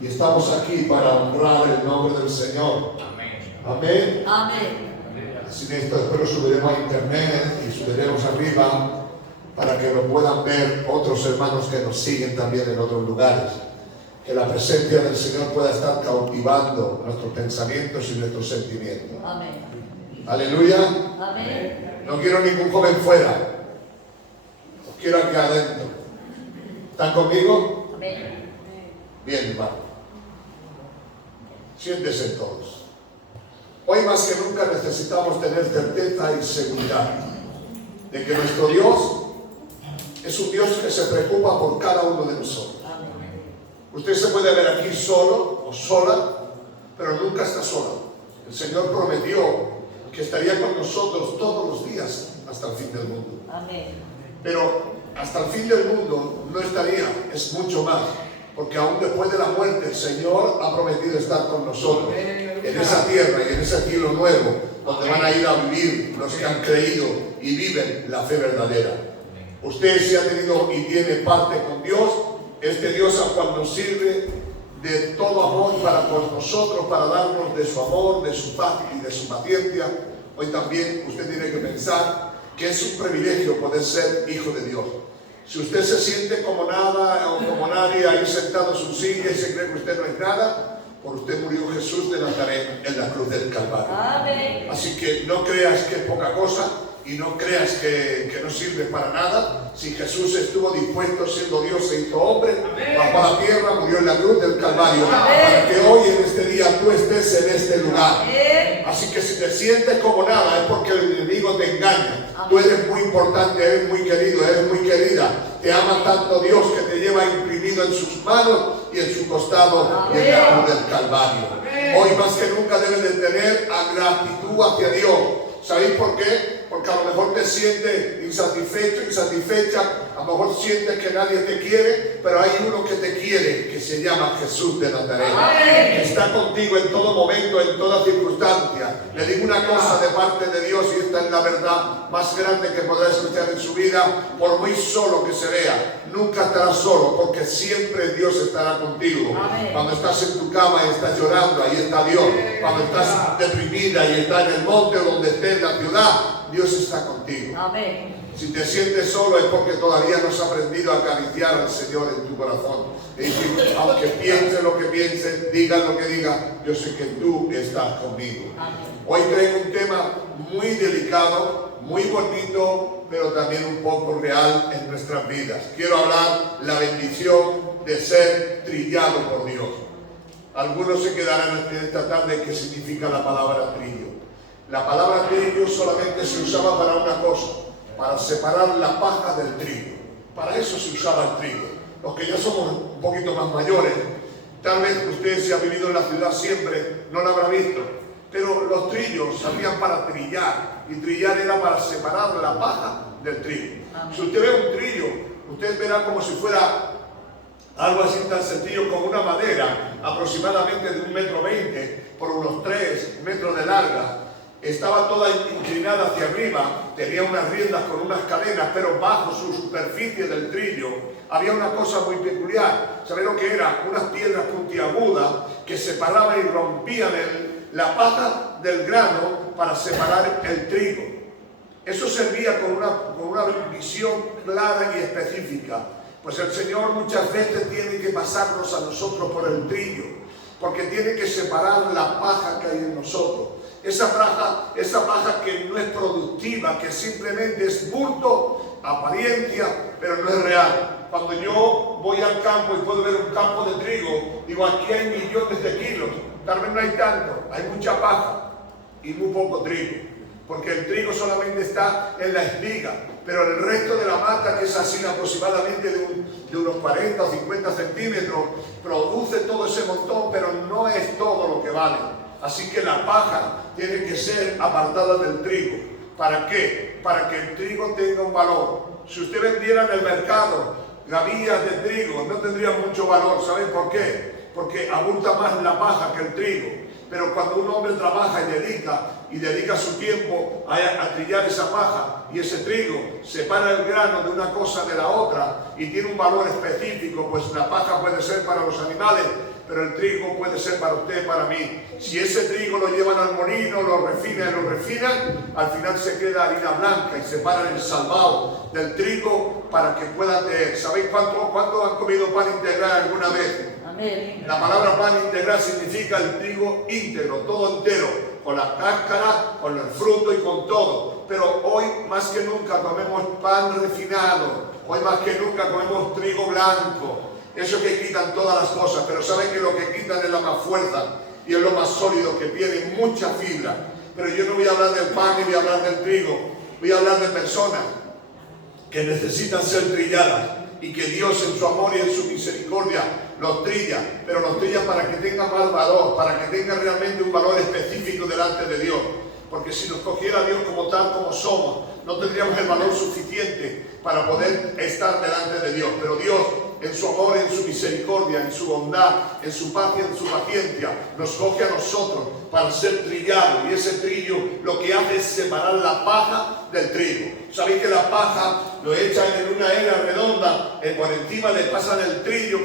y estamos aquí para honrar el nombre del Señor. Amén. Amén. Así que esto después lo subiremos a internet y subiremos arriba para que lo puedan ver otros hermanos que nos siguen también en otros lugares. Que la presencia del Señor pueda estar cautivando nuestros pensamientos y nuestros sentimientos. Amén. Aleluya. Amén. No quiero ningún joven fuera. Os quiero aquí adentro. ¿Están conmigo? Amén. Bien, hermano. Siéntese todos. Hoy más que nunca necesitamos tener certeza y seguridad de que nuestro Dios es un Dios que se preocupa por cada uno de nosotros. Usted se puede ver aquí solo o sola, pero nunca está sola. El Señor prometió que estaría con nosotros todos los días hasta el fin del mundo. Amén. Pero hasta el fin del mundo no estaría, es mucho más. Porque aún después de la muerte el Señor ha prometido estar con nosotros en esa tierra y en ese cielo nuevo, donde van a ir a vivir los que han creído y viven la fe verdadera. Usted si ha tenido y tiene parte con Dios, este Dios al cual nos sirve de todo amor para con nosotros, para darnos de su amor, de su paz y de su paciencia. Hoy también usted tiene que pensar que es un privilegio poder ser hijo de Dios. Si usted se siente como nada o como nadie ahí sentado en su silla y se cree que usted no es nada, por usted murió Jesús de Nazaret en la cruz del Calvario. Amén. Así que no creas que es poca cosa y no creas que no sirve para nada. Si Jesús estuvo dispuesto, siendo Dios, se hizo hombre, bajó a la tierra, murió en la cruz del Calvario, para que hoy en este día tú estés en este lugar. Así que si te sientes como nada es porque el enemigo te engaña. Tú eres muy importante, eres muy querido, eres muy querida. Te ama tanto Dios que te lleva imprimido en sus manos y en su costado y en la cruz del Calvario. Hoy más que nunca debes de tener gratitud hacia Dios. ¿Sabéis por qué? Porque a lo mejor te sientes insatisfecho, insatisfecha, a lo mejor sientes que nadie te quiere, pero hay uno que te quiere, que se llama Jesús de Nazaret, que está contigo en todo momento, en toda circunstancia. Le digo una cosa de parte de Dios, y esta es la verdad más grande que podrá escuchar en su vida, por muy solo que se vea, nunca estarás solo, porque siempre Dios estará contigo. Cuando estás en tu cama y estás llorando, ahí está Dios. Cuando estás deprimida y estás en el monte o donde estés en la ciudad, Dios está contigo. Amén. Si te sientes solo es porque todavía no has aprendido a acariciar al Señor en tu corazón. Es decir, aunque piense lo que piense, diga lo que diga, yo sé que tú estás conmigo. Hoy traigo un tema muy delicado, muy bonito, pero también un poco real en nuestras vidas. Quiero hablar la bendición de ser trillado por Dios. Algunos se quedarán esta tarde qué significa la palabra trillo. La palabra trillo solamente se usaba para una cosa, para separar la paja del trigo. Para eso se usaba el trigo. Los que ya somos un poquito más mayores, tal vez usted si ha vivido en la ciudad siempre no lo habrá visto, pero los trillos servían para trillar, y trillar era para separar la paja del trigo. Si usted ve un trillo, usted verá como si fuera algo así tan sencillo como una madera, aproximadamente de 1,20 metros por unos 3 metros de larga. Estaba toda inclinada hacia arriba, tenía unas riendas con unas cadenas, pero bajo su superficie del trillo había una cosa muy peculiar. ¿Sabéis lo que era? Unas piedras puntiagudas que separaban y rompían la paja del grano para separar el trigo. Eso servía con una visión clara y específica. Pues el Señor muchas veces tiene que pasarnos a nosotros por el trillo, porque tiene que separar la paja que hay en nosotros. Esa paja que no es productiva, que simplemente es bulto, apariencia, pero no es real. Cuando yo voy al campo y puedo ver un campo de trigo, digo, aquí hay millones de kilos, tal vez no hay tanto, hay mucha paja y muy poco trigo, porque el trigo solamente está en la espiga, pero el resto de la mata, que es así aproximadamente de unos 40 o 50 centímetros, produce todo ese montón, pero no es todo lo que vale. Así que la paja tiene que ser apartada del trigo. ¿Para qué? Para que el trigo tenga un valor. Si usted vendiera en el mercado gavillas de trigo, no tendría mucho valor. ¿Saben por qué? Porque abulta más la paja que el trigo. Pero cuando un hombre trabaja y dedica su tiempo a trillar esa paja y ese trigo, separa el grano de una cosa de la otra y tiene un valor específico, pues la paja puede ser para los animales, pero el trigo puede ser para usted, para mí. Si ese trigo lo llevan al molino, lo refinan, al final se queda harina blanca y separan el salvado del trigo para que pueda tener. ¿Sabéis cuánto han comido pan integral alguna vez? Amén. La palabra pan integral significa el trigo íntegro, todo entero, con la cáscara, con el fruto y con todo. Pero hoy más que nunca comemos pan refinado, hoy más que nunca comemos trigo blanco. Eso que quitan todas las cosas, pero saben que lo que quitan es la más fuerza y es lo más sólido, que tiene mucha fibra. Pero yo no voy a hablar del pan ni voy a hablar del trigo, voy a hablar de personas que necesitan ser trilladas y que Dios en su amor y en su misericordia los trilla, pero los trilla para que tengan más valor, para que tengan realmente un valor específico delante de Dios. Porque si nos cogiera Dios como tal como somos, no tendríamos el valor suficiente para poder estar delante de Dios. Pero Dios, en su amor, en su misericordia, en su bondad, en su paz y en su paciencia, nos coge a nosotros para ser trillados. Y ese trillo lo que hace es separar la paja del trigo. Sabéis que la paja lo echan en una era redonda, por encima le pasan el trillo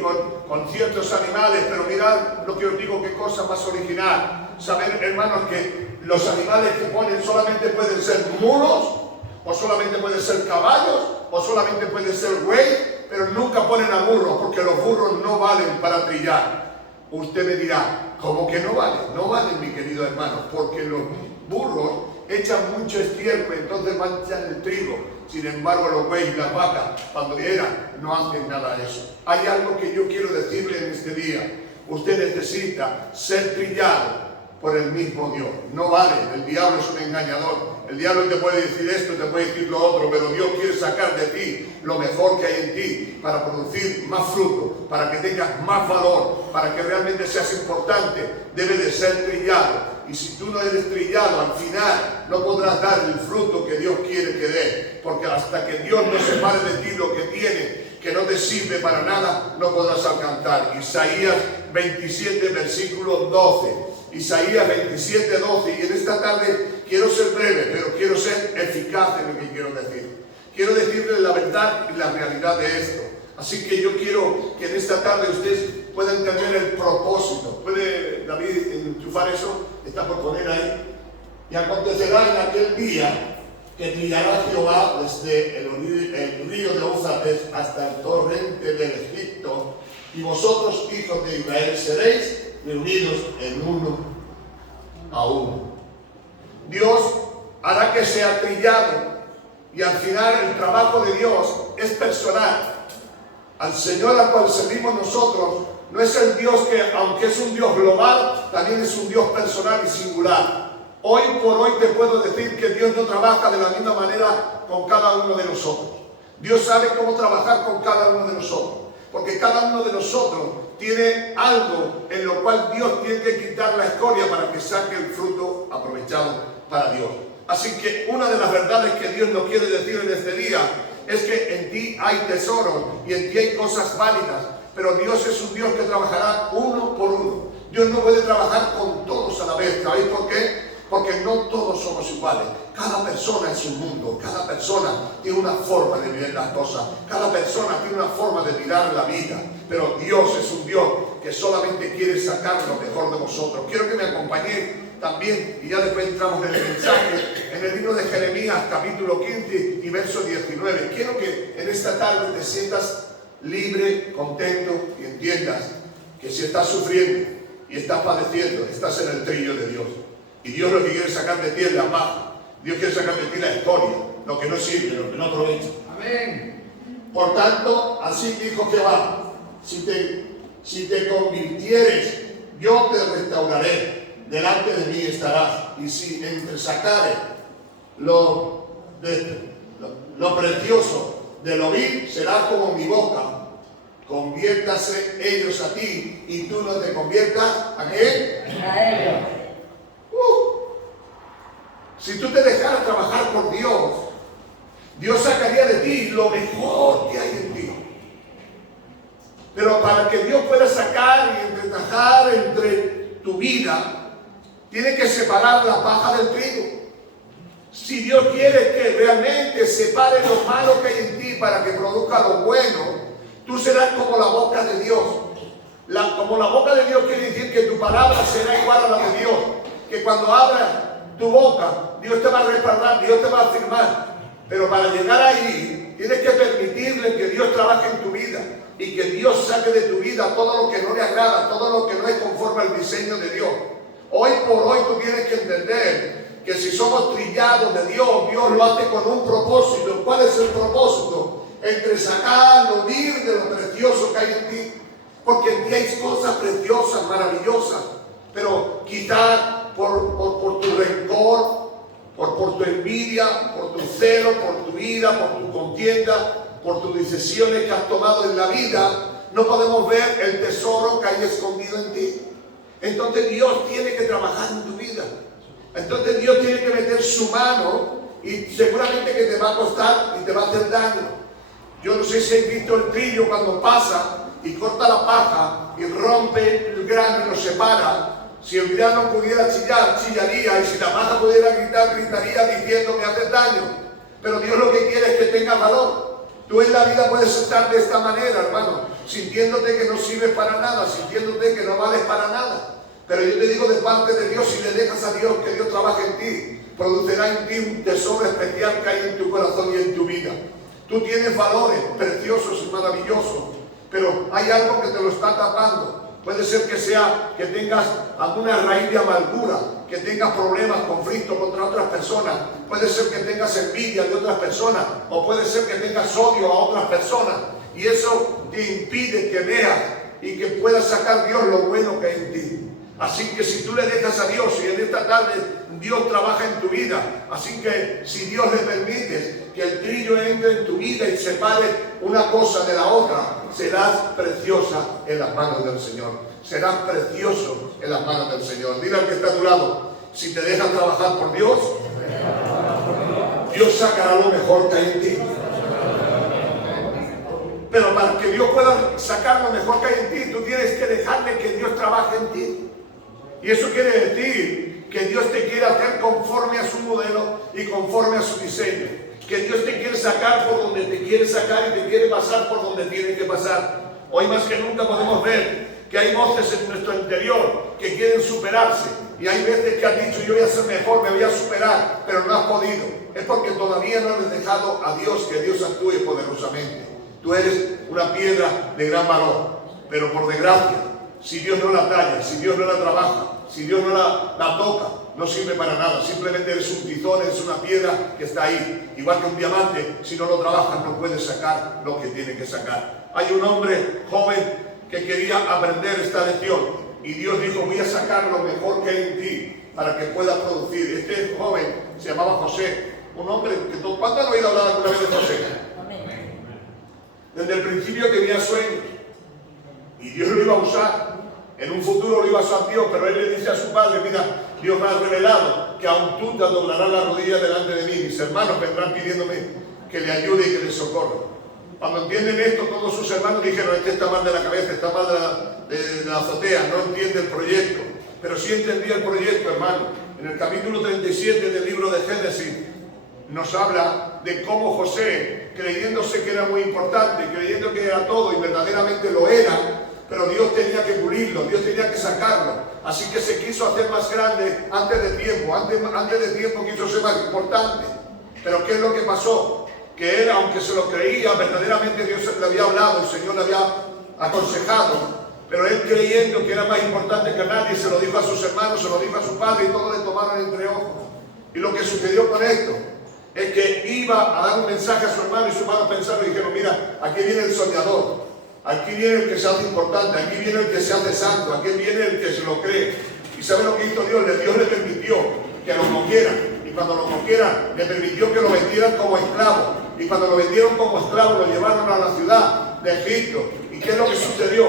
con ciertos animales, pero mirad lo que os digo, qué cosa más original. Saber, hermanos, que los animales que ponen solamente pueden ser mulos, o solamente pueden ser caballos, o solamente pueden ser buey, pero nunca ponen a burros, porque los burros no valen para trillar. Usted me dirá, ¿cómo que no valen? No valen, mi querido hermano, porque los burros echan mucho estiércol, entonces manchan el trigo. Sin embargo, los bueyes y las vacas, cuando llegan, no hacen nada de eso. Hay algo que yo quiero decirle en este día. Usted necesita ser trillado por el mismo Dios. No vale, el diablo es un engañador. El diablo te puede decir esto, te puede decir lo otro, pero Dios quiere sacar de ti lo mejor que hay en ti para producir más fruto, para que tengas más valor, para que realmente seas importante. Debe de ser trillado. Y si tú no eres trillado, al final no podrás dar el fruto que Dios quiere que dé. Porque hasta que Dios no separe de ti lo que tiene, que no te sirve para nada, no podrás alcanzar. Isaías 27, versículo 12. Isaías 27, 12. Y en esta tarde quiero ser breve, pero quiero ser eficaz en lo que quiero decir. Quiero decirles la verdad y la realidad de esto. Así que yo quiero que en esta tarde ustedes puedan entender el propósito. ¿Puede David enchufar eso? Está por poner ahí. Y acontecerá en aquel día que trillará Jehová desde el río de Éufrates hasta el torrente del Egipto, y vosotros, hijos de Israel, seréis reunidos en uno a uno. Dios hará que sea trillado, y al final el trabajo de Dios es personal. Al Señor al cual servimos nosotros no es el Dios que, aunque es un Dios global, también es un Dios personal y singular. Hoy por hoy te puedo decir que Dios no trabaja de la misma manera con cada uno de nosotros. Dios sabe cómo trabajar con cada uno de nosotros, porque cada uno de nosotros tiene algo en lo cual Dios tiene que quitar la escoria para que saque el fruto aprovechado para Dios. Así que una de las verdades que Dios nos quiere decir en este día es que en ti hay tesoros y en ti hay cosas válidas, pero Dios es un Dios que trabajará uno por uno. Dios no puede trabajar con todos a la vez. ¿Sabéis por qué? Porque no todos somos iguales. Cada persona es un mundo, cada persona tiene una forma de ver las cosas, cada persona tiene una forma de mirar la vida, pero Dios es un Dios que solamente quiere sacar lo mejor de vosotros. Quiero que me acompañéis también, y ya después entramos en el mensaje, en el libro de Jeremías, capítulo 15 y verso 19. Quiero que en esta tarde te sientas libre, contento y entiendas que si estás sufriendo y estás padeciendo, estás en el trillo de Dios. Y Dios lo que quiere sacar de ti es la paz. Dios quiere sacar de ti la escoria, lo que no sirve, lo que no aprovecha. Amén. Por tanto, así dijo Jehová: si te convirtieres, yo te restauraré, delante de mí estarás. Y si entresacares lo precioso de lo vil, serás como mi boca. Conviértase ellos a ti, y tú no te conviertas ¿a qué? A ellos. Si tú te dejaras trabajar por Dios, Dios sacaría de ti lo mejor que hay en ti. Pero para que Dios pueda sacar y entretajar entre tu vida, tiene que separar la paja del trigo. Si Dios quiere que realmente separe lo malo que hay en ti para que produzca lo bueno, tú serás como la boca de Dios. como la boca de Dios quiere decir que tu palabra será igual a la de Dios. Que cuando abras tu boca, Dios te va a respaldar, Dios te va a afirmar. Pero para llegar ahí, tienes que permitirle que Dios trabaje en tu vida. Y que Dios saque de tu vida todo lo que no le agrada, todo lo que no es conforme al diseño de Dios. Hoy por hoy tú tienes que entender que si somos trillados de Dios, Dios lo hace con un propósito. ¿Cuál es el propósito? Entre sacar, unir de lo precioso que hay en ti. Porque en ti hay cosas preciosas, maravillosas. Pero quizás por tu rencor, por tu envidia, por tu celo, por tu ira, por tu contienda, por tus decisiones que has tomado en la vida, no podemos ver el tesoro que hay escondido en ti. Entonces Dios tiene que trabajar en tu vida. Entonces Dios tiene que meter su mano y seguramente que te va a costar y te va a hacer daño. Yo no sé si habéis visto el trillo cuando pasa y corta la paja y rompe el grano y lo separa. Si el grano pudiera chillar, chillaría, y si la paja pudiera gritar, gritaría diciendo me haces daño. Pero Dios lo que quiere es que tengas valor. Tú en la vida puedes estar de esta manera, hermano, sintiéndote que no sirves para nada, sintiéndote que no vales para nada. Pero yo te digo de parte de Dios, si le dejas a Dios que Dios trabaje en ti, producirá en ti un tesoro especial que hay en tu corazón y en tu vida. Tú tienes valores preciosos y maravillosos, pero hay algo que te lo está tapando. Puede ser que tengas alguna raíz de amargura, que tengas problemas, conflictos contra otras personas. Puede ser que tengas envidia de otras personas, o puede ser que tengas odio a otras personas. Y eso te impide que veas y que puedas sacar Dios lo bueno que hay en ti. Así que si tú le dejas a Dios y en esta tarde Dios trabaja en tu vida, así que si Dios le permite que el trillo entre en tu vida y separe una cosa de la otra, serás preciosa en las manos del Señor. Serás precioso en las manos del Señor. Dile al que está a tu lado, si te dejas trabajar por Dios, Dios sacará lo mejor que hay en ti. Pero para que Dios pueda sacar lo mejor que hay en ti, tú tienes que dejarle que Dios trabaje en ti. Y eso quiere decir que Dios te quiere hacer conforme a su modelo y conforme a su diseño. Que Dios te quiere sacar por donde te quiere sacar y te quiere pasar por donde tiene que pasar. Hoy más que nunca podemos ver que hay voces en nuestro interior que quieren superarse. Y hay veces que has dicho, yo voy a ser mejor, me voy a superar, pero no has podido. Es porque todavía no has dejado a Dios que Dios actúe poderosamente. Tú eres una piedra de gran valor, pero por desgracia, si Dios no la talla, si Dios no la trabaja, si Dios no la toca, no sirve para nada. Simplemente eres un tizón, eres una piedra que está ahí. Igual que un diamante, si no lo trabajas no puedes sacar lo que tiene que sacar. Hay un hombre joven que quería aprender esta lección y Dios dijo, voy a sacar lo mejor que hay en ti para que puedas producir. Este joven se llamaba José, un hombre que ¿cuánto han oído hablar alguna vez de José? Desde el principio tenía sueños y Dios lo iba a usar. En un futuro lo iba a usar Dios, pero él le dice a su padre, mira, Dios me ha revelado que aún tú te doblarás la rodilla delante de mí. Mis hermanos vendrán pidiéndome que le ayude y que le socorra. Cuando entienden esto, todos sus hermanos dijeron, este está mal de la cabeza, está mal de la azotea, no entiende el proyecto. Pero sí entendía el proyecto, hermano. En el capítulo 37 del libro de Génesis nos habla de cómo José, creyéndose que era muy importante, creyendo que era todo y verdaderamente lo era, pero Dios tenía que pulirlo, Dios tenía que sacarlo. Así que se quiso hacer más grande antes de tiempo. Antes de tiempo quiso ser más importante. Pero ¿qué es lo que pasó? Que él, aunque se lo creía, verdaderamente Dios le había hablado, el Señor le había aconsejado. Pero él, creyendo que era más importante que nadie, se lo dijo a sus hermanos, se lo dijo a su padre y todos le tomaron entre ojos. Y lo que sucedió con esto es que iba a dar un mensaje a su hermano y su hermano pensaron y dijeron, mira, aquí viene el soñador. Aquí viene el que se hace importante, aquí viene el que se hace santo, aquí viene el que se lo cree. ¿Y sabe lo que hizo Dios? Dios le permitió que lo cogieran. Y cuando lo cogieran, le permitió que lo vendieran como esclavo. Y cuando lo vendieron como esclavo, lo llevaron a la ciudad de Egipto. ¿Y qué es lo que sucedió?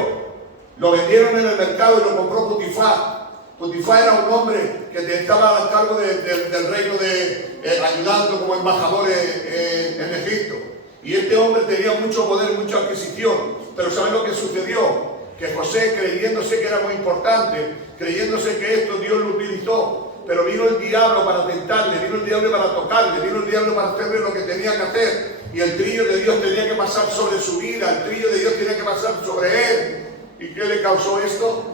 Lo vendieron en el mercado y lo compró Potifar. Potifar era un hombre que estaba al cargo del reino ayudando como embajador en Egipto. Y este hombre tenía mucho poder, mucha adquisición. Pero ¿saben lo que sucedió? Que José, creyéndose que era muy importante, creyéndose que esto Dios lo utilizó, pero vino el diablo para tentarle, vino el diablo para tocarle, vino el diablo para hacerle lo que tenía que hacer. Y el trillo de Dios tenía que pasar sobre su vida, el trillo de Dios tenía que pasar sobre él. ¿Y qué le causó esto?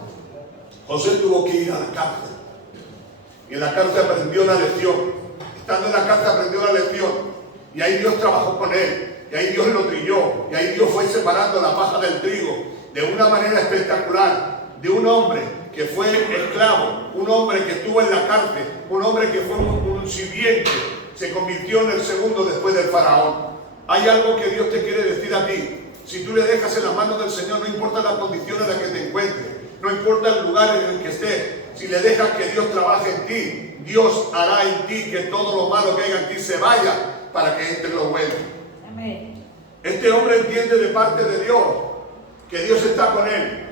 José tuvo que ir a la cárcel. Y en la cárcel aprendió la lección. Estando en la cárcel aprendió la lección. Y ahí Dios trabajó con él. Y ahí Dios lo trilló. Y ahí Dios fue separando la paja del trigo de una manera espectacular. De un hombre que fue esclavo, un hombre que estuvo en la cárcel, un hombre que fue un sirviente, se convirtió en el segundo después del faraón. Hay algo que Dios te quiere decir a ti. Si tú le dejas en las manos del Señor, no importa la condición en la que te encuentres, no importa el lugar en el que estés, si le dejas que Dios trabaje en ti, Dios hará en ti que todo lo malo que haya en ti se vaya para que entre lo bueno. Amén. Este hombre entiende de parte de Dios que Dios está con él.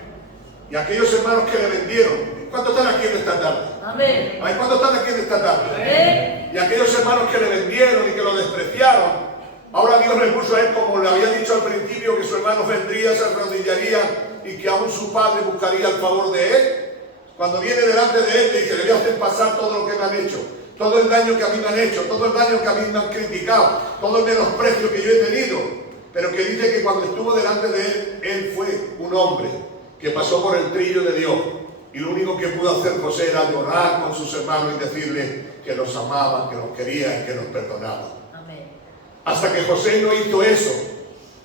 Y aquellos hermanos que le vendieron, ¿cuántos están aquí en esta tarde? Amén. Ay, ¿cuántos están aquí en esta tarde? Amén. Y aquellos hermanos que le vendieron y que lo despreciaron, ahora Dios le puso a él, como le había dicho al principio, que su hermano vendría, se arrodillaría y que aún su padre buscaría el favor de él. Cuando viene delante de él, le dice: le voy a hacer pasar todo lo que me han hecho, todo el daño que a mí me han hecho, todo el daño que a mí me han criticado, todo el menosprecio que yo he tenido. Pero que dice que cuando estuvo delante de él, él fue un hombre que pasó por el trillo de Dios. Y lo único que pudo hacer José era llorar con sus hermanos y decirle que los amaba, que los quería y que los perdonaba. Amén. Hasta que José no hizo eso,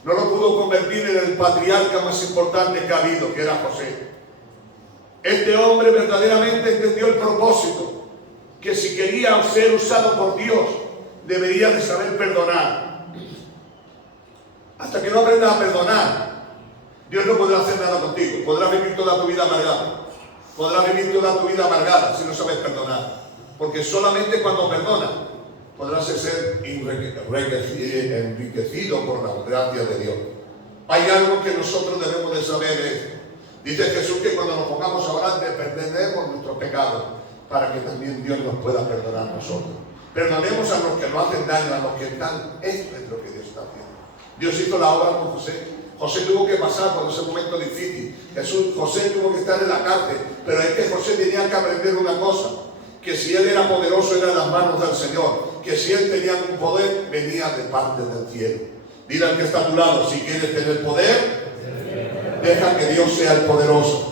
no lo pudo convertir en el patriarca más importante que ha habido, que era José. Este hombre verdaderamente entendió el propósito, que si quería ser usado por Dios, debería de saber perdonar. Hasta que no aprendas a perdonar, Dios no podrá hacer nada contigo. Podrás vivir toda tu vida amargada. Podrás vivir toda tu vida amargada si no sabes perdonar. Porque solamente cuando perdonas podrás ser enriquecido por la gracia de Dios. Hay algo que nosotros debemos de saber. Dice Jesús que cuando nos pongamos a orar, perdonemos nuestros pecados, para que también Dios nos pueda perdonar a nosotros. Perdonemos a los que nos hacen daño, a los que están. Esto es lo que Dios está haciendo. Dios hizo la obra con José. José tuvo que pasar por ese momento difícil. José tuvo que estar en la cárcel. Pero es que José tenía que aprender una cosa: que si él era poderoso, era en las manos del Señor. Que si él tenía un poder, venía de parte del cielo. Dile al que está a tu lado: si quieres tener poder, deja que Dios sea el poderoso.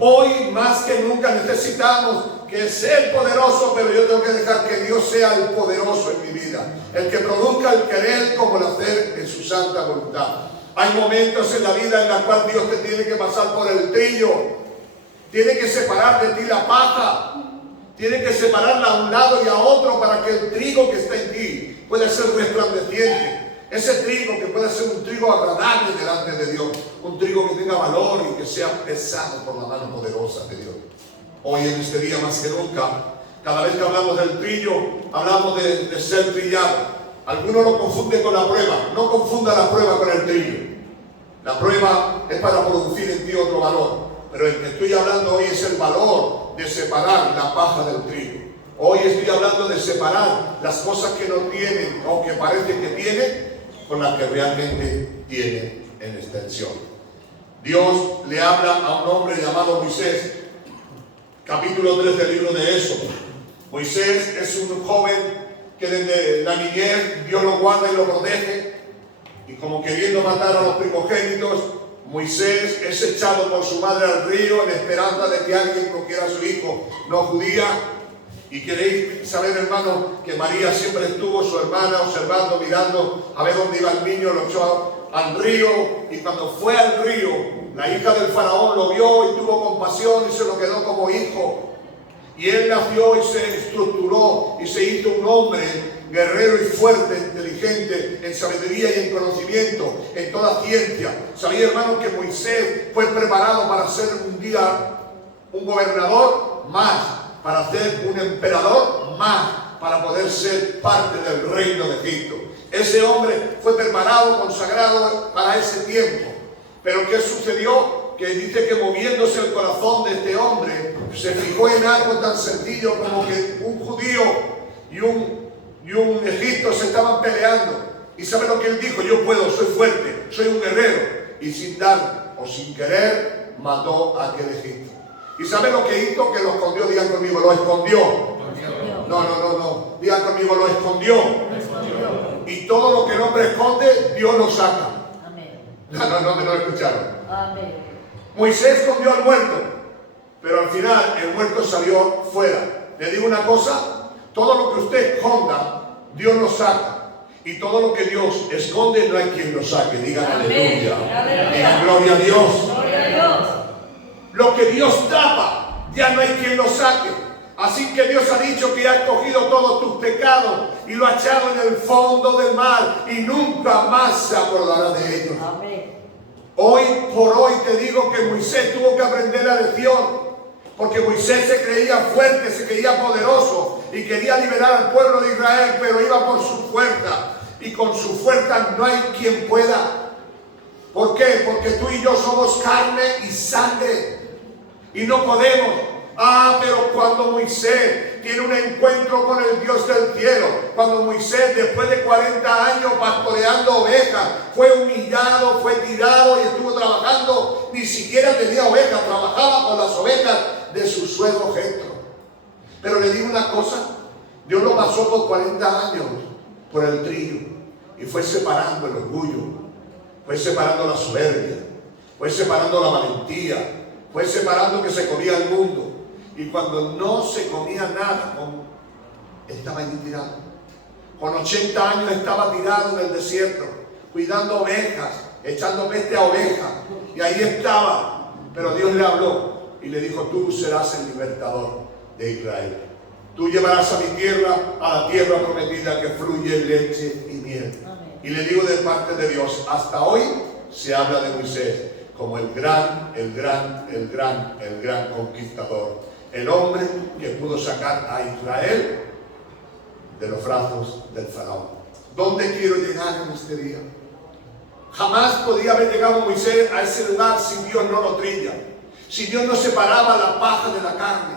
Hoy más que nunca necesitamos que sea el poderoso, pero yo tengo que dejar que Dios sea el poderoso en mi vida, el que produzca el querer como el hacer en su santa voluntad. Hay momentos en la vida en la cual Dios te tiene que pasar por el trillo, tiene que separar de ti la paja, tiene que separarla a un lado y a otro para que el trigo que está en ti pueda ser resplandeciente. Ese trigo que pueda ser un trigo agradable delante de Dios, un trigo que tenga valor y que sea pesado por la mano poderosa de Dios. Hoy en este día más que nunca, cada vez que hablamos del trillo, hablamos de ser trillado. Algunos lo confunden con la prueba. No confunda la prueba con el trillo. La prueba es para producir en ti otro valor, pero el que estoy hablando hoy es el valor de separar la paja del trigo. Hoy estoy hablando de separar las cosas que no tienen o que parecen que tienen con las que realmente tienen en extensión. Dios le habla a un hombre llamado Moisés. Capítulo 3 del libro de Éxodo. Moisés es un joven que desde la niñez Dios lo guarda y lo protege, y como queriendo matar a los primogénitos, Moisés es echado por su madre al río en esperanza de que alguien cogiera a su hijo no judía. Y queréis saber, hermano, que María siempre estuvo, su hermana, observando, mirando a ver dónde iba el niño, lo echó al río, y cuando fue al río, la hija del faraón lo vio y tuvo compasión y se lo quedó como hijo. Y él nació y se estructuró y se hizo un hombre guerrero y fuerte, inteligente, en sabiduría y en conocimiento, en toda ciencia. Sabía, hermano, que Moisés fue preparado para ser un día un gobernador más, para ser un emperador más, para poder ser parte del reino de Egipto. Ese hombre fue preparado, consagrado para ese tiempo. Pero ¿qué sucedió? Que dice que moviéndose el corazón de este hombre, se fijó en algo tan sencillo como que un judío y un egipcio se estaban peleando. ¿Y sabe lo que él dijo? Yo puedo, soy fuerte, soy un guerrero. Y sin dar o sin querer, mató a aquel egipcio. ¿Y sabe lo que hizo? Que lo escondió. Digan conmigo, lo escondió. No. Digan conmigo, lo escondió. Y todo lo que el hombre esconde, Dios lo saca. Amén. No lo escucharon. Amén. Moisés escondió al muerto, pero al final el muerto salió fuera. Le digo una cosa, todo lo que usted esconda, Dios lo saca. Y todo lo que Dios esconde, no hay quien lo saque. Digan aleluya. Digan gloria a Dios. Gloria a Dios. Lo que Dios tapa, ya no hay quien lo saque. Así que Dios ha dicho que ha cogido todos tus pecados y lo ha echado en el fondo del mar y nunca más se acordará de ellos. Amén. Hoy por hoy te digo que Moisés tuvo que aprender la lección, porque Moisés se creía fuerte, se creía poderoso y quería liberar al pueblo de Israel, pero iba por su fuerza, y con su fuerza no hay quien pueda. ¿Por qué? Porque tú y yo somos carne y sangre y no podemos. Pero cuando Moisés tiene un encuentro con el Dios del cielo, cuando Moisés, después de 40 años pastoreando ovejas, fue humillado, fue tirado y estuvo trabajando, ni siquiera tenía ovejas, trabajaba con las ovejas de su suegro Jetro. Pero le digo una cosa, Dios lo pasó por 40 años por el trillo y fue separando el orgullo, fue separando la soberbia, fue separando la valentía, fue separando que se comía el mundo. Y cuando no se comía nada, estaba allí tirado. Con 80 años estaba tirado en el desierto, cuidando ovejas, echando peste a ovejas. Y ahí estaba. Pero Dios le habló y le dijo: tú serás el libertador de Israel. Tú llevarás a mi tierra, a la tierra prometida que fluye leche y miel. Amén. Y le digo de parte de Dios, hasta hoy se habla de Moisés como el gran conquistador. El hombre que pudo sacar a Israel de los brazos del faraón. ¿Dónde quiero llegar en este día? Jamás podía haber llegado Moisés a ese lugar si Dios no lo trilla. Si Dios no separaba la paja de la carne.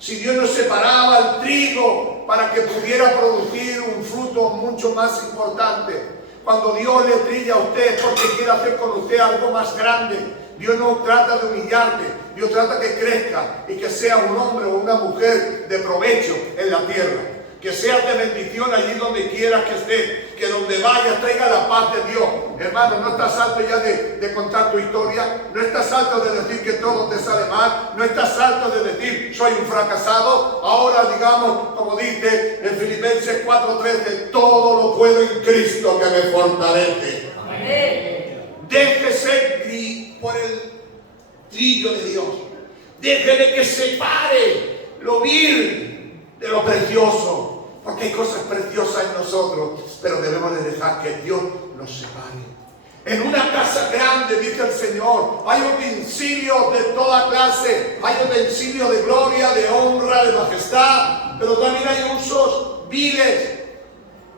Si Dios no separaba el trigo para que pudiera producir un fruto mucho más importante. Cuando Dios le trilla a usted es porque quiere hacer con usted algo más grande. Dios no trata de humillarte, Dios trata que crezca y que sea un hombre o una mujer de provecho en la tierra. Que seas de bendición allí donde quieras que estés, que donde vayas traiga la paz de Dios. Hermano, no estás harto ya de contar tu historia, no estás harto de decir que todo te sale mal, no estás harto de decir soy un fracasado. Ahora digamos, como dice en Filipenses 4:13, todo lo puedo en Cristo que me fortalece. Amén. Déjese por el trillo de Dios. Déjele que separe lo vil de lo precioso. Porque hay cosas preciosas en nosotros, pero debemos de dejar que Dios nos separe. En una casa grande, dice el Señor, hay utensilios de toda clase, hay utensilios de gloria, de honra, de majestad, pero también hay usos viles.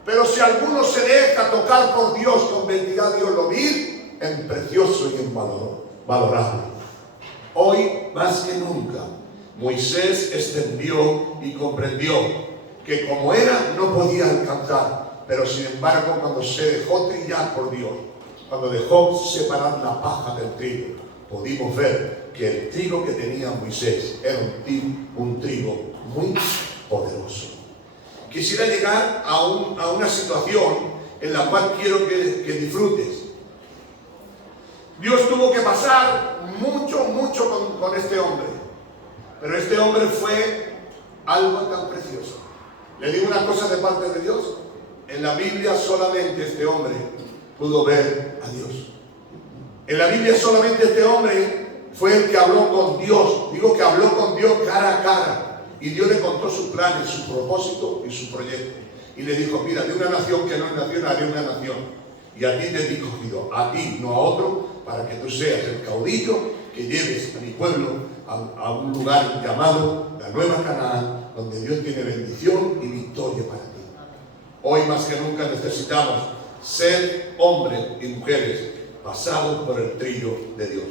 Pero si alguno se deja tocar por Dios, convertirá a Dios lo vil en precioso y en valorable. Hoy, más que nunca, Moisés extendió y comprendió que como era, no podía alcanzar. Pero sin embargo, cuando se dejó trillar por Dios, cuando dejó separar la paja del trigo, pudimos ver que el trigo que tenía Moisés era un trigo muy poderoso. Quisiera llegar a una situación en la cual quiero que disfrutes. Dios tuvo que pasar mucho con este hombre. Pero este hombre fue algo tan precioso. Le digo una cosa de parte de Dios. En la Biblia solamente este hombre pudo ver a Dios. En la Biblia solamente este hombre fue el que habló con Dios. Digo que habló con Dios cara a cara. Y Dios le contó sus planes, su propósito y su proyecto. Y le dijo: mira, de una nación que no es nación, haré una nación. Y a ti te he escogido, a ti, no a otro, para que tú seas el caudillo que lleves a mi pueblo a un lugar llamado la Nueva Canaán, donde Dios tiene bendición y victoria para ti. Hoy más que nunca necesitamos ser hombres y mujeres pasados por el trillo de Dios.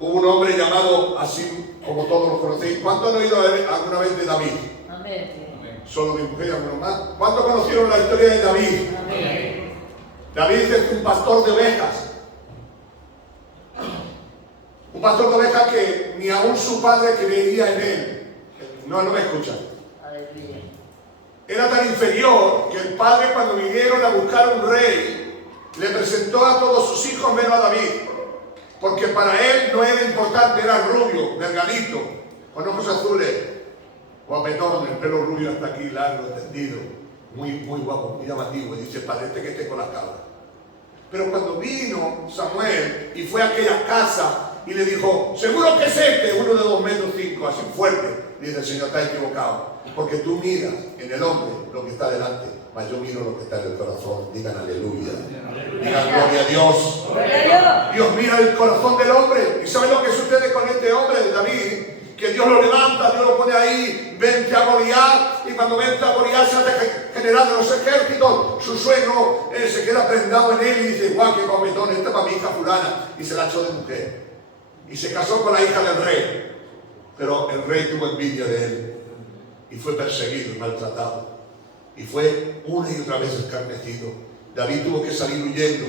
Hubo un hombre llamado, así como todos lo conocéis. ¿Cuántos han oído alguna vez de David? Amén. Solo mi mujer y algunos más. ¿Cuántos conocieron la historia de David? Amén. David es un pastor de ovejas. Un pastor de ovejas que ni aún su padre creía en él. No me escuchan. Aleluya. Era tan inferior que el padre, cuando vinieron a buscar un rey, le presentó a todos sus hijos menos a David. Porque para él no era importante, era rubio, delgadito, con ojos azules, guapetón, el pelo rubio hasta aquí, largo, tendido, muy guapo, muy llamativo. Y dice, padre, que esté con la cabra. Pero cuando vino Samuel y fue a aquella casa y le dijo, seguro que es uno de 2,5 metros, así fuerte, dice, el Señor, está equivocado, porque tú miras en el hombre lo que está delante, mas yo miro lo que está en el corazón. Digan aleluya, digan gloria a Dios. Dios mira el corazón del hombre. ¿Y saben lo que sucede con este hombre, David? Que Dios lo levanta, Dios lo pone ahí, vente a Goliat, y cuando vente a Goliat se hace general de los ejércitos. Su suegro se queda prendado en él y dice, guau, qué guapetón, esta es para mi hija fulana, y se la echó de mujer. Y se casó con la hija del rey, pero el rey tuvo envidia de él, y fue perseguido y maltratado, y fue una y otra vez escarnecido. David tuvo que salir huyendo.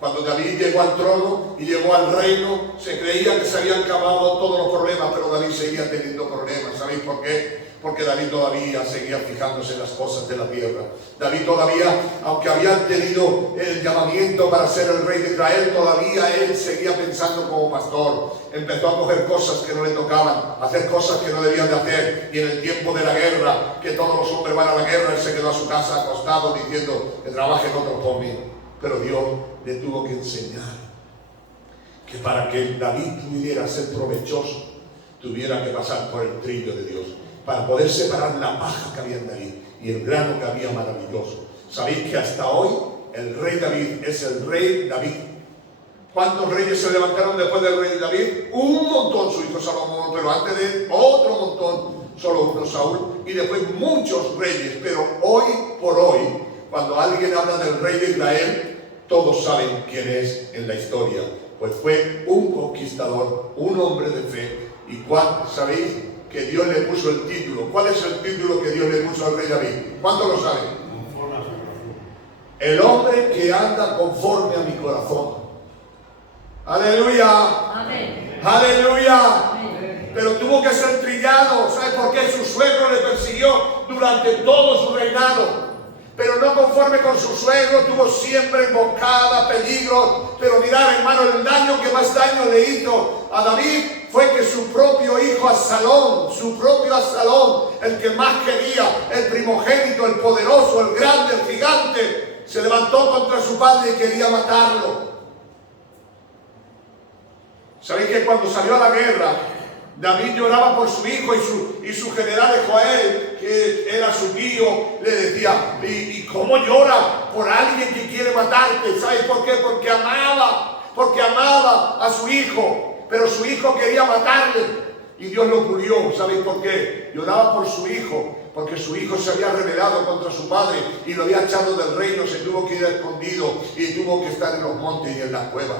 Cuando David llegó al trono y llegó al reino, se creía que se habían acabado todos los problemas, pero David seguía teniendo problemas. ¿Sabéis por qué? Porque David todavía seguía fijándose en las cosas de la tierra. David todavía, aunque había tenido el llamamiento para ser el rey de Israel, todavía él seguía pensando como pastor. Empezó a coger cosas que no le tocaban, a hacer cosas que no debían de hacer. Y en el tiempo de la guerra, que todos los hombres van a la guerra, él se quedó a su casa acostado diciendo que trabajen otros por mí. Pero Dios le tuvo que enseñar que para que David pudiera ser provechoso, tuviera que pasar por el trillo de Dios, para poder separar la paja que había en David y el grano que había maravilloso. ¿Sabéis que hasta hoy el rey David es el rey David? ¿Cuántos reyes se levantaron después del rey David? Un montón, su hijo Salomón, pero antes de él otro montón, solo uno, Saúl, y después muchos reyes. Pero hoy por hoy, cuando alguien habla del rey de Israel, todos saben quién es en la historia, pues fue un conquistador, un hombre de fe. ¿Y sabéis que Dios le puso el título? ¿Cuál es el título que Dios le puso al rey David? ¿Cuántos lo saben? El hombre que anda conforme a mi corazón. ¡Aleluya! Amén. ¡Aleluya! Amén. Pero tuvo que ser trillado. ¿Sabe por qué? Su suegro le persiguió durante todo su reinado. Pero no conforme con su suegro, tuvo siempre emboscada, peligros. Pero mirad, hermano, el daño que más daño le hizo a David fue que su propio hijo Absalón, el que más quería, el primogénito, el poderoso, el grande, el gigante, se levantó contra su padre y quería matarlo. ¿Sabéis que cuando salió a la guerra, David lloraba por su hijo y su general Joel, que era su tío, le decía, ¿y cómo llora por alguien que quiere matarte? ¿Sabes por qué? Porque amaba a su hijo, pero su hijo quería matarle y Dios lo murió. ¿Sabéis por qué? Lloraba por su hijo, porque su hijo se había rebelado contra su padre y lo había echado del reino, se tuvo que ir escondido y tuvo que estar en los montes y en las cuevas.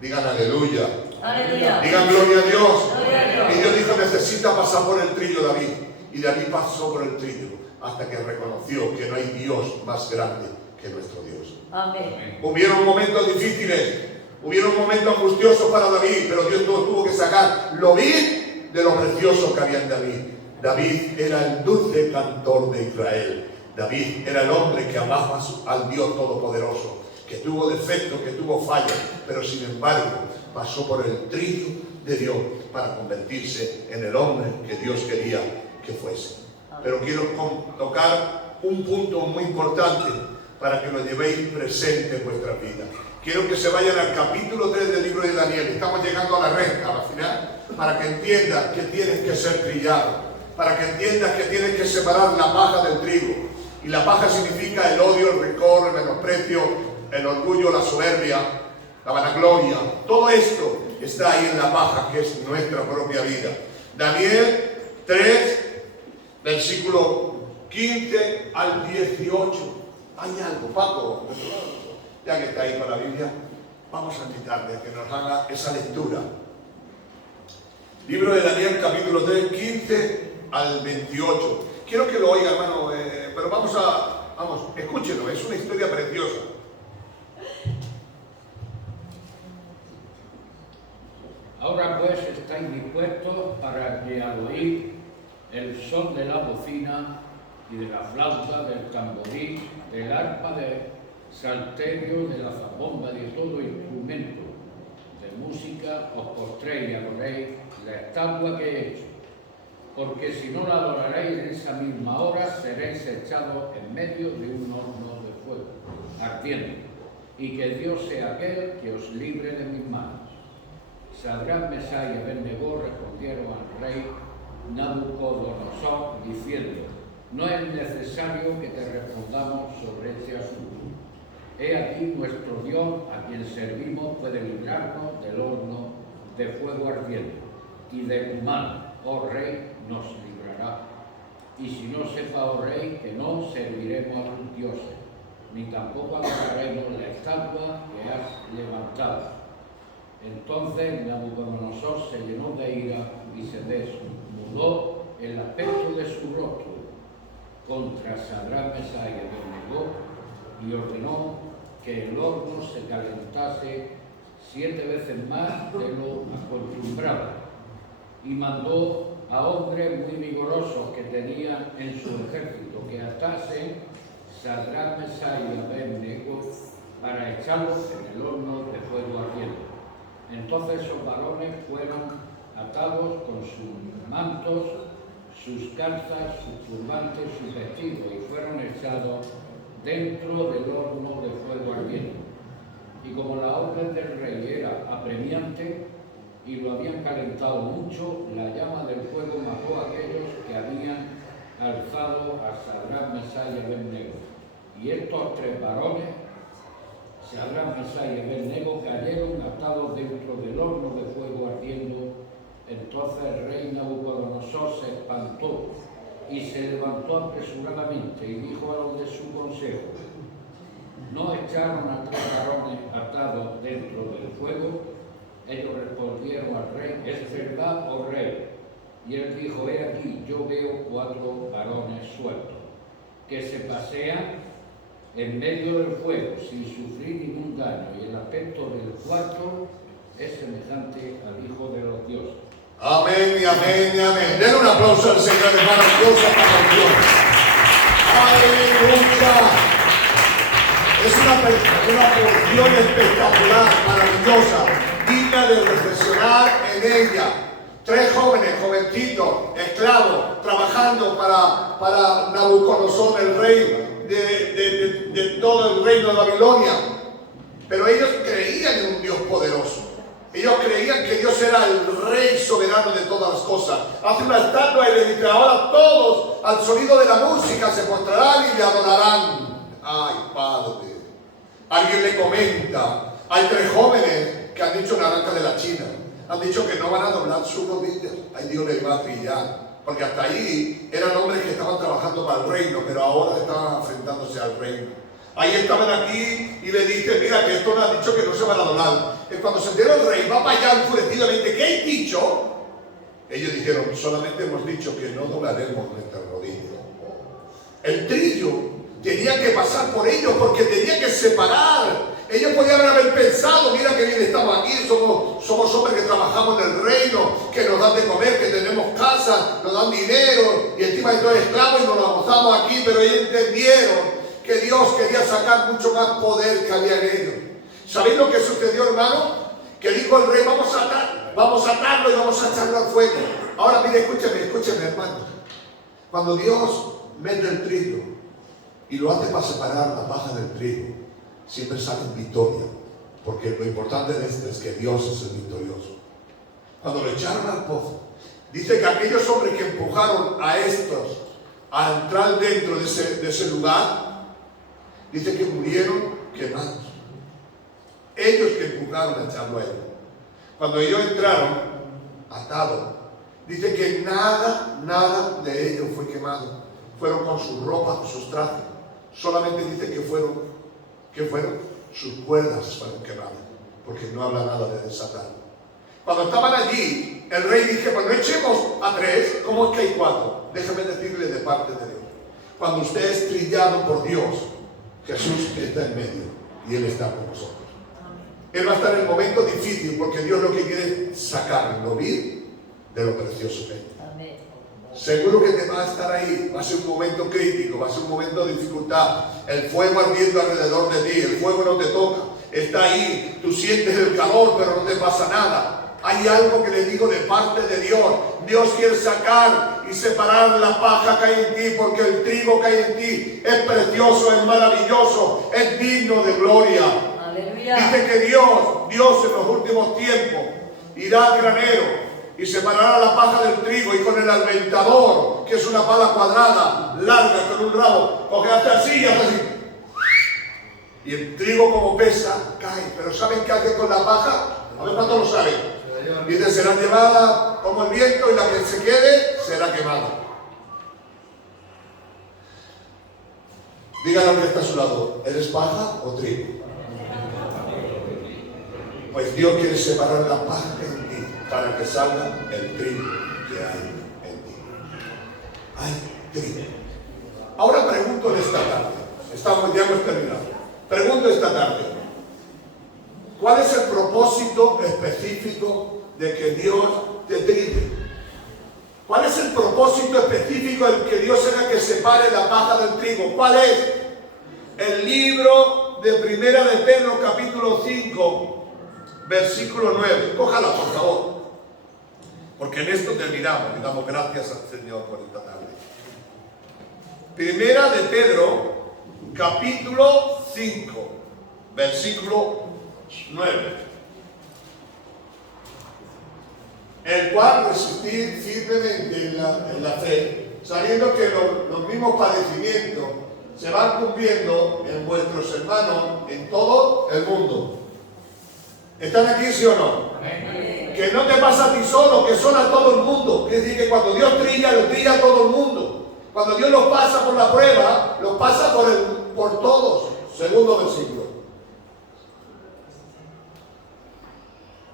Digan aleluya. Aleluya. Digan gloria a Dios. Gloria a Dios. Y Dios dijo, necesita pasar por el trillo David. Y David pasó por el trillo hasta que reconoció que no hay Dios más grande que nuestro Dios. Amén. Hubieron momentos difíciles, hubieron momentos angustiosos para David, pero Dios tuvo que sacar lo vil de lo precioso que había en David. David era el dulce cantor de Israel. David era el hombre que amaba al Dios Todopoderoso, que tuvo defectos, que tuvo fallas, pero sin embargo pasó por el trillo de Dios para convertirse en el hombre que Dios quería que fuese. Pero quiero tocar un punto muy importante para que lo llevéis presente en vuestra vida. Quiero que se vayan al capítulo 3 del libro de Daniel. Estamos llegando a la recta, a la final, para que entiendas que tienes que ser trillado, para que entiendas que tienes que separar la paja del trigo. Y la paja significa el odio, el rencor, el menosprecio, el orgullo, la soberbia, la vanagloria. Todo esto está ahí en la paja, que es nuestra propia vida. Daniel 3, versículo 15 al 18. Hay algo, Paco, ya que está ahí con la Biblia, vamos a invitarle a que nos haga esa lectura. Libro de Daniel, capítulo 3, 15 al 28. Quiero que lo oiga, hermano, pero vamos, escúchenlo, es una historia preciosa. Ahora pues estáis dispuestos para que al oír el son de la bocina y de la flauta, del tamboril, del arpa, del salterio, de la zambomba, de todo instrumento de música, os postréis y adoréis la estatua que he hecho. Porque si no la adoraréis en esa misma hora, seréis echados en medio de un horno de fuego, ardiendo. Y que Dios sea aquel que os libre de mis manos. Sadrac, Mesach y Abed-Nego respondieron al rey Nabucodonosor, diciendo: no es necesario que te respondamos sobre este asunto. He aquí nuestro Dios, a quien servimos, puede librarnos del horno de fuego ardiente, y de tu mano, oh rey, nos librará. Y si no sepa, oh rey, que no serviremos a tus dioses, ni tampoco adoraremos la estatua que has levantado. Entonces Nabucodonosor se llenó de ira y se desnudó el aspecto de su rostro contra Sadrac, Mesach y Abed-Nego, y ordenó que el horno se calentase 7 veces más de lo acostumbrado, y mandó a hombres muy vigorosos que tenían en su ejército que atasen Sadrac, Mesach y Abed-Nego para echarlos en el horno de fuego ardiente. Entonces esos varones fueron atados con sus mantos, sus calzas, sus turbantes, sus vestidos, y fueron echados dentro del horno de fuego ardiente. Y como la orden del rey era apremiante y lo habían calentado mucho, la llama del fuego mató a aquellos que habían alzado a Sadrac, Mesach y Abed-Nego. Y estos 3 varones, Sadrac, Mesach y Abed-Nego, cayeron atados dentro del horno de fuego ardiendo. Entonces el rey Nabucodonosor se espantó y se levantó apresuradamente y dijo a los de su consejo: ¿no echaron a 3 varones atados dentro del fuego? Ellos respondieron al rey: es verdad, oh rey. Y él dijo: he aquí, yo veo 4 varones sueltos, que se pasean en medio del fuego sin sufrir ningún daño, y el aspecto del cuarto es semejante al Hijo de los dioses. Amén y amén y amén. Den un aplauso al Señor, hermano. Dios Dios. Aleluya. Es una porción espectacular, maravillosa, digna de reflexionar en ella. 3 jóvenes, jovencitos, esclavos, trabajando para Nabucodonosor, el rey de todo el reino de Babilonia. Pero ellos creían en un Dios poderoso. Ellos creían que Dios era el rey soberano de todas las cosas. Hace una estatua y le dice: ahora todos al sonido de la música se postrarán y le adorarán. Ay, Padre. Alguien le comenta: hay 3 jóvenes que han dicho naranja de la China. Han dicho que no van a doblar sus rodillas. Ay, Dios les va a trillar. Porque hasta ahí eran hombres que estaban trabajando para el reino, pero ahora estaban enfrentándose al reino. Ahí estaban aquí y le dicen: mira, que esto me ha dicho que no se van a doblar. Y cuando se enteró el rey, va para allá enfurecidamente: ¿qué he dicho? Ellos dijeron: solamente hemos dicho que no doblaremos nuestras rodillas. El trillo tenía que pasar por ellos porque tenía que separar. Ellos podían haber pensado: mira que bien estamos aquí, somos hombres que trabajamos en el reino, que nos dan de comer, que tenemos casa, nos dan dinero, y encima de todo esclavos y nos la gozamos aquí. Pero ellos entendieron que Dios quería sacar mucho más poder que había en ellos. ¿Sabéis lo que sucedió, hermano? Que dijo el rey: vamos a atarlo y vamos a echarlo al fuego. Ahora, mire, escúcheme, hermano. Cuando Dios mete el trigo y lo hace para separar la paja del trigo, siempre sale en victoria, porque lo importante de esto es que Dios es el victorioso. Cuando lo echaron al pozo, dice que aquellos hombres que empujaron a estos a entrar dentro de ese lugar, dice que murieron quemados. Ellos que empujaron a echarlo a él. Cuando ellos entraron atados, dice que nada de ellos fue quemado. Fueron con sus ropas, con sus trajes. Solamente dice que fueron sus cuerdas fueron quemadas, porque no habla nada de desatar. Cuando estaban allí, el rey dice: cuando echemos a 3, ¿cómo es que hay 4? Déjame decirle de parte de Dios: cuando usted es trillado por Dios, Jesús está en medio y Él está con nosotros. Él va a estar en el momento difícil, porque Dios lo que quiere es sacarlo vil de lo precioso que es. Seguro que te va a estar ahí. Va a ser un momento crítico, va a ser un momento de dificultad. El fuego ardiendo alrededor de ti, el fuego no te toca. está ahí, tú sientes el calor, pero no te pasa nada. Hay algo que le digo de parte de Dios. Dios quiere sacar y separar la paja que hay en ti, porque el trigo que hay en ti es precioso, es maravilloso, es digno de gloria. Aleluya. Dice que Dios en los últimos tiempos irá al granero y separará la paja del trigo, y con el alventador, que es una pala cuadrada, larga, con un rabo, coge hasta así y hasta así. Y el trigo, como pesa, cae. Pero ¿saben qué hace con la paja? A ver cuánto lo saben. Dice, será llevada como el viento, y la que se quede será quemada. Díganle al que está a su lado, ¿eres paja o trigo? Pues Dios quiere separar la paja en ti para que salga el trigo que hay en ti. Hay trigo. Ahora pregunto en esta tarde, ya hemos terminado. Pregunto esta tarde, ¿cuál es el propósito específico de que Dios te trigue? ¿Cuál es el propósito específico del que Dios haga que separe la paja del trigo? ¿Cuál es? El libro de Primera de Pedro, capítulo 5, versículo 9. Cójala, por favor. Porque en esto terminamos y damos gracias al Señor por esta tarde. Primera de Pedro, capítulo 5, versículo 9. El cual resistir firmemente en la fe, sabiendo que los mismos padecimientos se van cumpliendo en vuestros hermanos en todo el mundo. ¿Están aquí, sí o no? Amén. Que no te pasa a ti solo, que son a todo el mundo. Es decir, que cuando Dios trilla, lo trilla a todo el mundo. Cuando Dios los pasa por la prueba, los pasa por todos. Segundo versículo.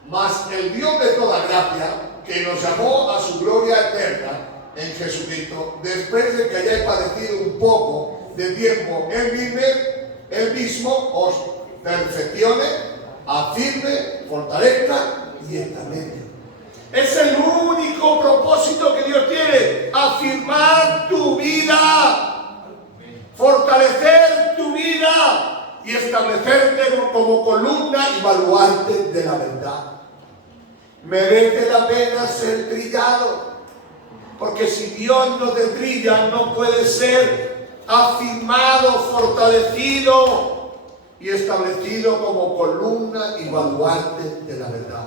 Mas el Dios de toda gracia, que nos llamó a su gloria eterna en Jesucristo, después de que hayáis padecido un poco de tiempo, Él mismo os perfeccione, afirme, fortalezca y establezca. Es el único propósito que Dios tiene: afirmar tu vida, fortalecer tu vida y establecerte como columna y baluarte de la verdad. Merece la pena ser trillado, porque si Dios no te trilla, no puedes ser afirmado, fortalecido y establecido como columna y baluarte de la verdad.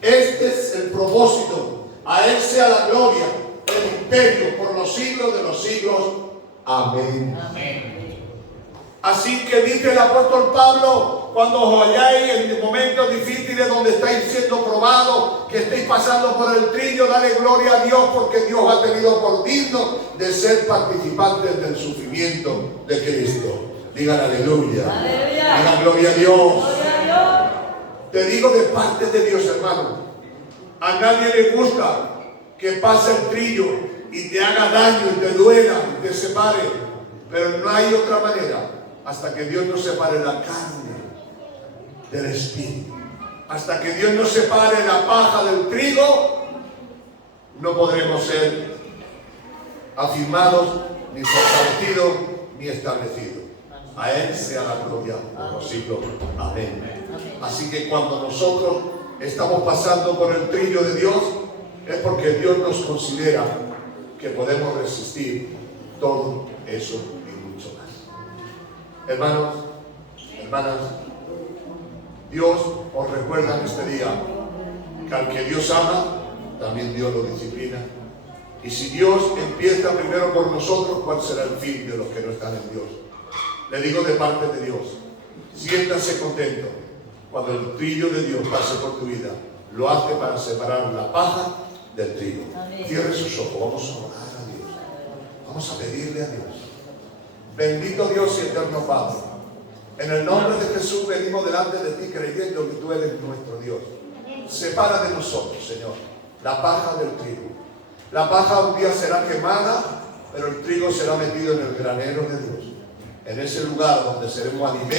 Este es el propósito. A Él sea la gloria, el imperio por los siglos de los siglos. Amén. Amén. Así que dice el apóstol Pablo, cuando os halláis en momentos difíciles donde estáis siendo probados, que estéis pasando por el trillo, dale gloria a Dios, porque Dios ha tenido por digno de ser participantes del sufrimiento de Cristo. Digan aleluya. Aleluya. Digan gloria a Dios. Gloria a Dios. Te digo de parte de Dios, hermano. A nadie le gusta que pase el trillo y te haga daño y te duela y te separe. Pero no hay otra manera hasta que Dios no separe la carne del espíritu. Hasta que Dios no separe la paja del trigo, no podremos ser afirmados, ni fortalecidos, ni establecidos. A Él sea la gloria por los siglos. Amén. Así que cuando nosotros estamos pasando por el trillo de Dios, es porque Dios nos considera que podemos resistir todo eso y mucho más. Hermanos, hermanas, Dios os recuerda en este día que al que Dios ama, también Dios lo disciplina. Y si Dios empieza primero por nosotros, ¿cuál será el fin de los que no están en Dios? Le digo de parte de Dios, siéntase contento cuando el trillo de Dios pase por tu vida. Lo hace para separar la paja del trigo. Amén. Cierre sus ojos, vamos a orar a Dios. Vamos a pedirle a Dios. Bendito Dios y eterno Padre, en el nombre de Jesús venimos delante de ti creyendo que tú eres nuestro Dios. Separa de nosotros, Señor, la paja del trigo. La paja un día será quemada, pero el trigo será metido en el granero de Dios, en ese lugar donde seremos alimento